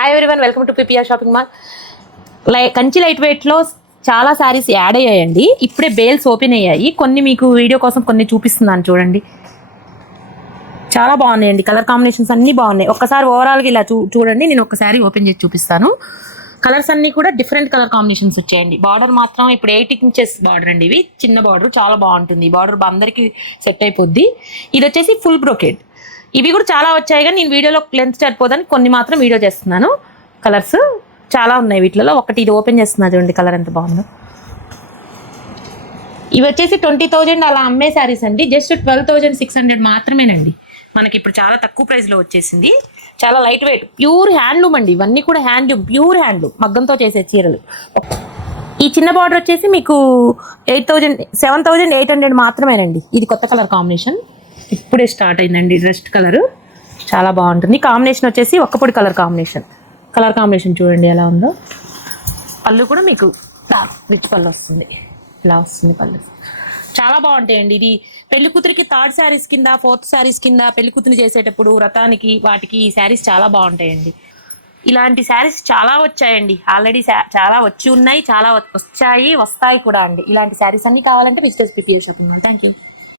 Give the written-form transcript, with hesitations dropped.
Hi everyone, welcome to PPR shopping mall. Kanchi light వెయిట్లో చాలా saris add అయ్యాయండి. ఇప్పుడే బేల్స్ ఓపెన్ అయ్యాయి. కొన్ని మీకు వీడియో కోసం కొన్ని చూపిస్తున్నాను చూడండి. చాలా బాగున్నాయండి, కలర్ కాంబినేషన్స్ అన్నీ బాగున్నాయి. ఒక్కసారి ఓవరాల్గా ఇలా చూడండి. నేను ఒక శారీ ఓపెన్ చేసి చూపిస్తాను. కలర్స్ అన్నీ కూడా డిఫరెంట్ కలర్ కాంబినేషన్స్ వచ్చాయండి. బార్డర్ మాత్రం ఇప్పుడు 8 ఇంచెస్ బార్డర్ అండి. ఇవి చిన్న బార్డర్, చాలా బాగుంటుంది. ఈ బార్డర్ అందరికీ సెట్ అయిపోద్ది. ఇది వచ్చేసి ఫుల్ బ్రోకెడ్. ఇవి కూడా చాలా వచ్చాయి, కానీ నేను వీడియోలో లెంత్ సరిపోదని కొన్ని మాత్రం వీడియో చేస్తున్నాను. కలర్స్ చాలా ఉన్నాయి వీటిలో. ఒకటి ఇది ఓపెన్ చేస్తున్నా చూడండి, కలర్ ఎంత బాగుందో. ఇవి వచ్చేసి 20,000 అలా అమ్మే శారీస్ అండి. జస్ట్ 12,600 మాత్రమేనండి. మనకి ఇప్పుడు చాలా తక్కువ ప్రైస్లో వచ్చేసింది. చాలా లైట్ వెయిట్, ప్యూర్ హ్యాండ్లూమ్ అండి. ఇవన్నీ కూడా హ్యాండ్లూమ్, ప్యూర్ హ్యాండ్లూమ్, మగ్గంతో చేసే చీరలు. ఈ చిన్న బార్డర్ వచ్చేసి మీకు 7,800 మాత్రమేనండి. ఇది కొత్త కలర్ కాంబినేషన్, ఇప్పుడే స్టార్ట్ అయిందండి. రెస్ట్ కలర్ చాలా బాగుంటుంది. కాంబినేషన్ వచ్చేసి ఒక్కపొడి కలర్ కాంబినేషన్ చూడండి ఎలా ఉందో. పళ్ళు కూడా మీకు రిచ్ పళ్ళు వస్తుంది, ఇలా వస్తుంది పళ్ళు. చాలా బాగుంటాయండి. ఇది పెళ్లి కూతురికి థర్డ్ శారీస్ కింద, ఫోర్త్ శారీస్ కింద పెళ్లి కూతురు చేసేటప్పుడు వ్రతానికి వాటికి ఈ శారీస్ చాలా బాగుంటాయండి. ఇలాంటి శారీస్ చాలా వచ్చాయండి. ఆల్రెడీ చాలా వచ్చి ఉన్నాయి, చాలా వస్తాయి కూడా అండి. ఇలాంటి శారీస్ అన్ని కావాలంటే visitors PPR shopping mall. Thank you.